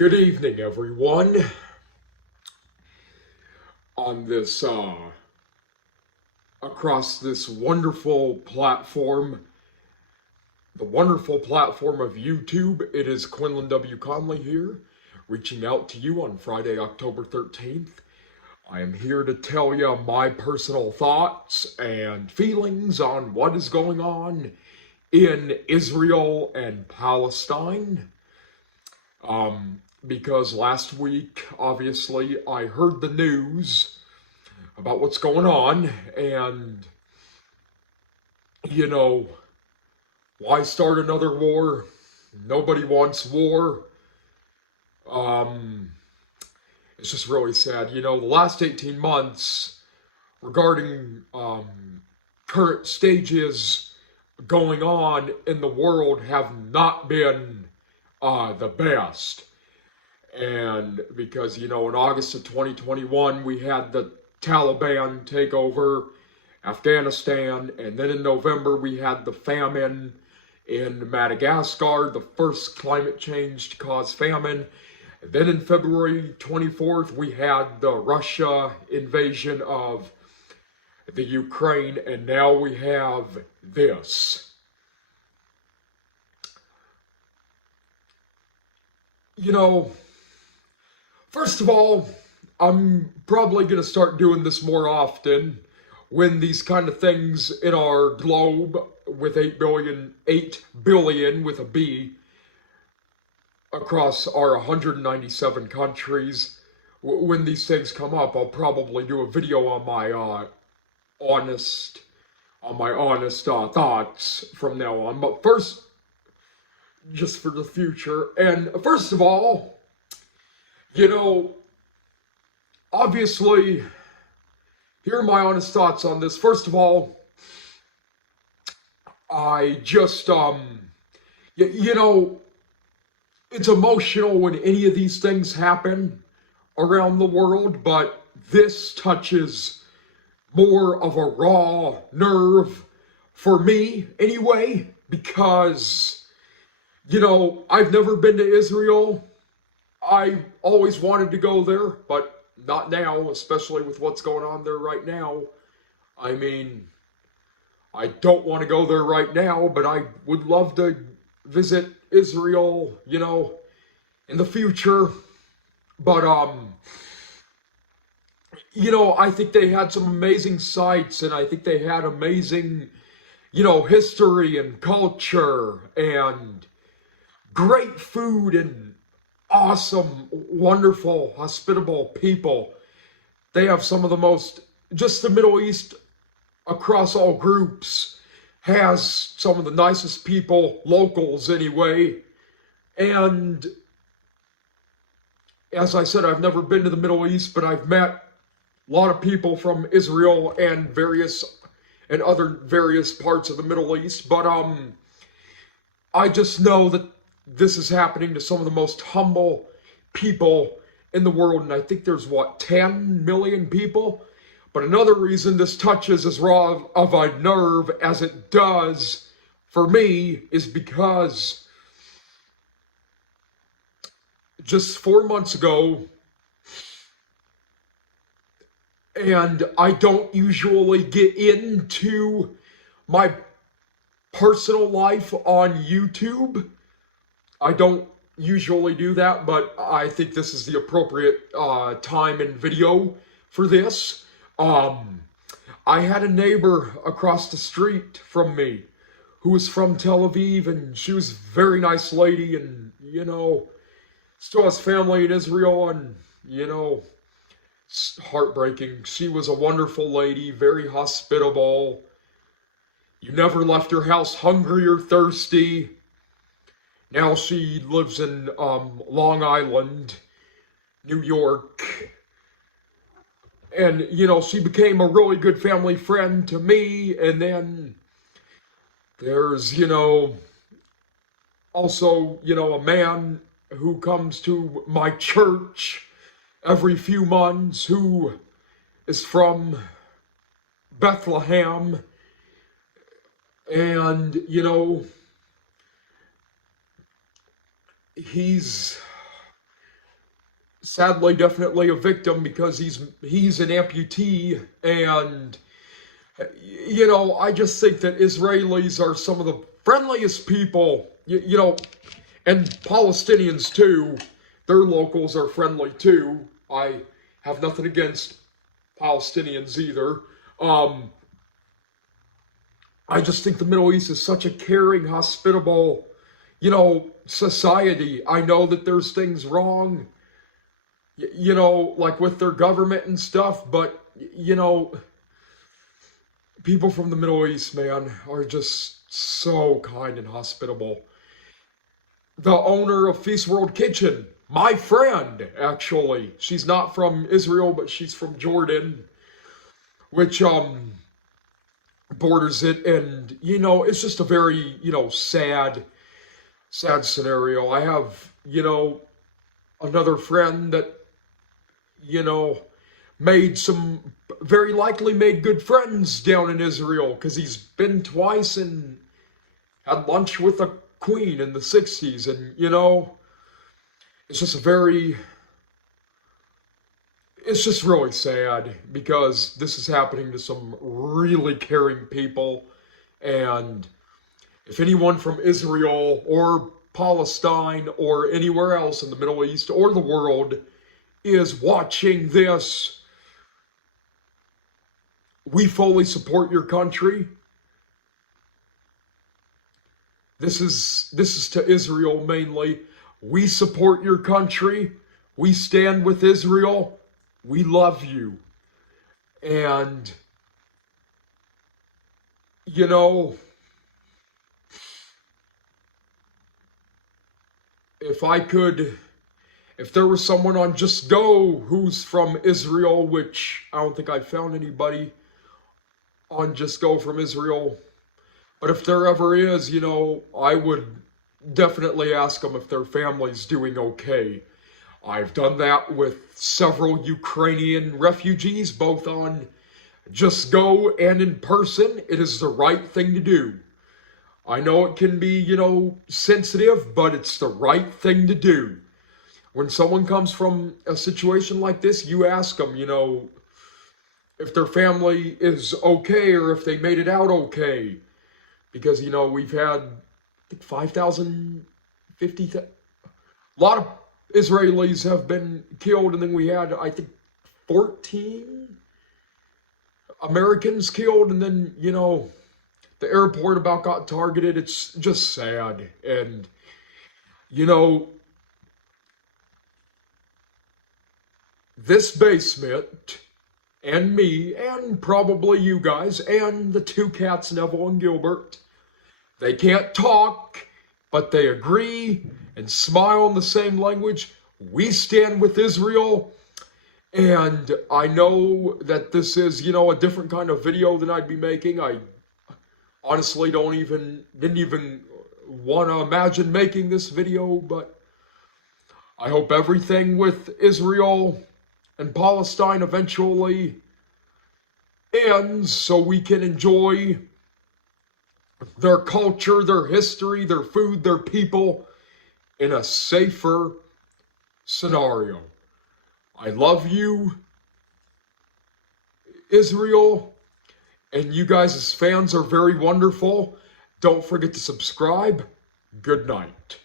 Good evening, everyone. On this, across this wonderful platform, the wonderful platform of YouTube, it is Quinlan W. Conley here, reaching out to you on Friday, October 13th. I am here to tell you my personal thoughts and feelings on what is going on in Israel and Palestine. Because last week, obviously, I heard the news about what's going on, and, why start another war? Nobody wants war. It's just really sad. The last 18 months regarding current stages going on in the world have not been the best. And because, in August of 2021, we had the Taliban take over Afghanistan. And then in November, we had the famine in Madagascar, the first climate change to cause famine. And then in February 24th, we had the Russia invasion of the Ukraine. And now we have this. First of all, I'm probably going to start doing this more often when these kind of things in our globe with 8 billion with a B across our 197 countries, when these things come up, I'll probably do a video on my honest thoughts from now on. But first, just for the future, and first of all, obviously, here are my honest thoughts on this. First of all, I just, it's emotional when any of these things happen around the world, but this touches more of a raw nerve for me anyway, because, I've never been to Israel. I always wanted to go there, but not now, especially with what's going on there right now. I mean, I don't want to go there right now, but I would love to visit Israel, in the future. But, I think they had some amazing sites, and I think they had amazing, history and culture and great food and awesome, wonderful, hospitable people. They have some of the most, just the Middle East across all groups has some of the nicest people, locals anyway. And as I said, I've never been to the Middle East, but I've met a lot of people from Israel and other various parts of the Middle East. But I just know that this is happening to some of the most humble people in the world. And I think there's, 10 million people? But another reason this touches as raw of a nerve as it does for me is because just 4 months ago, and I don't usually get into my personal life on YouTube. I don't usually do that, but I think this is the appropriate time and video for this. I had a neighbor across the street from me who was from Tel Aviv, and she was a very nice lady, and, still has family in Israel, and, it's heartbreaking. She was a wonderful lady, very hospitable. You never left her house hungry or thirsty. Now she lives in Long Island, New York. And, she became a really good family friend to me. And then there's, also, a man who comes to my church every few months who is from Bethlehem. And, he's sadly definitely a victim because he's an amputee. And I just think that Israelis are some of the friendliest people, and Palestinians too. Their locals are friendly too. I have nothing against Palestinians either. um I just think the Middle East is such a caring, hospitable, society. I know that there's things wrong, like with their government and stuff, but, people from the Middle East, man, are just so kind and hospitable. The owner of Feast World Kitchen, my friend, actually, she's not from Israel, but she's from Jordan, which, borders it. And, it's just a very, sad scenario. I have, another friend that, you know, made some, very likely made good friends down in Israel because he's been twice and had lunch with the queen in the 60s. And, it's just it's just really sad because this is happening to some really caring people. And if anyone from Israel or Palestine or anywhere else in the Middle East or the world is watching this, we fully support your country. This is to Israel mainly. We support your country. We stand with Israel. We love you. And, if there was someone on Just Go who's from Israel, which I don't think I found anybody on Just Go from Israel, but if there ever is, I would definitely ask them if their family's doing okay. I've done that with several Ukrainian refugees, both on Just Go and in person. It is the right thing to do. I know it can be, sensitive, but it's the right thing to do. When someone comes from a situation like this, you ask them, if their family is okay or if they made it out okay. Because, we've had 5,000, 50,000, a lot of Israelis have been killed, and then we had, I think, 14 Americans killed, and then, the airport about got targeted. It's just sad. And, this basement, and me, and probably you guys, and the two cats, Neville and Gilbert, they can't talk, but they agree and smile in the same language. We stand with Israel. And I know that this is, a different kind of video than I'd be making. I honestly didn't even want to imagine making this video, but I hope everything with Israel and Palestine eventually ends so we can enjoy their culture, their history, their food, their people in a safer scenario. I love you, Israel, and you guys as fans are very wonderful. Don't forget to subscribe. Good night.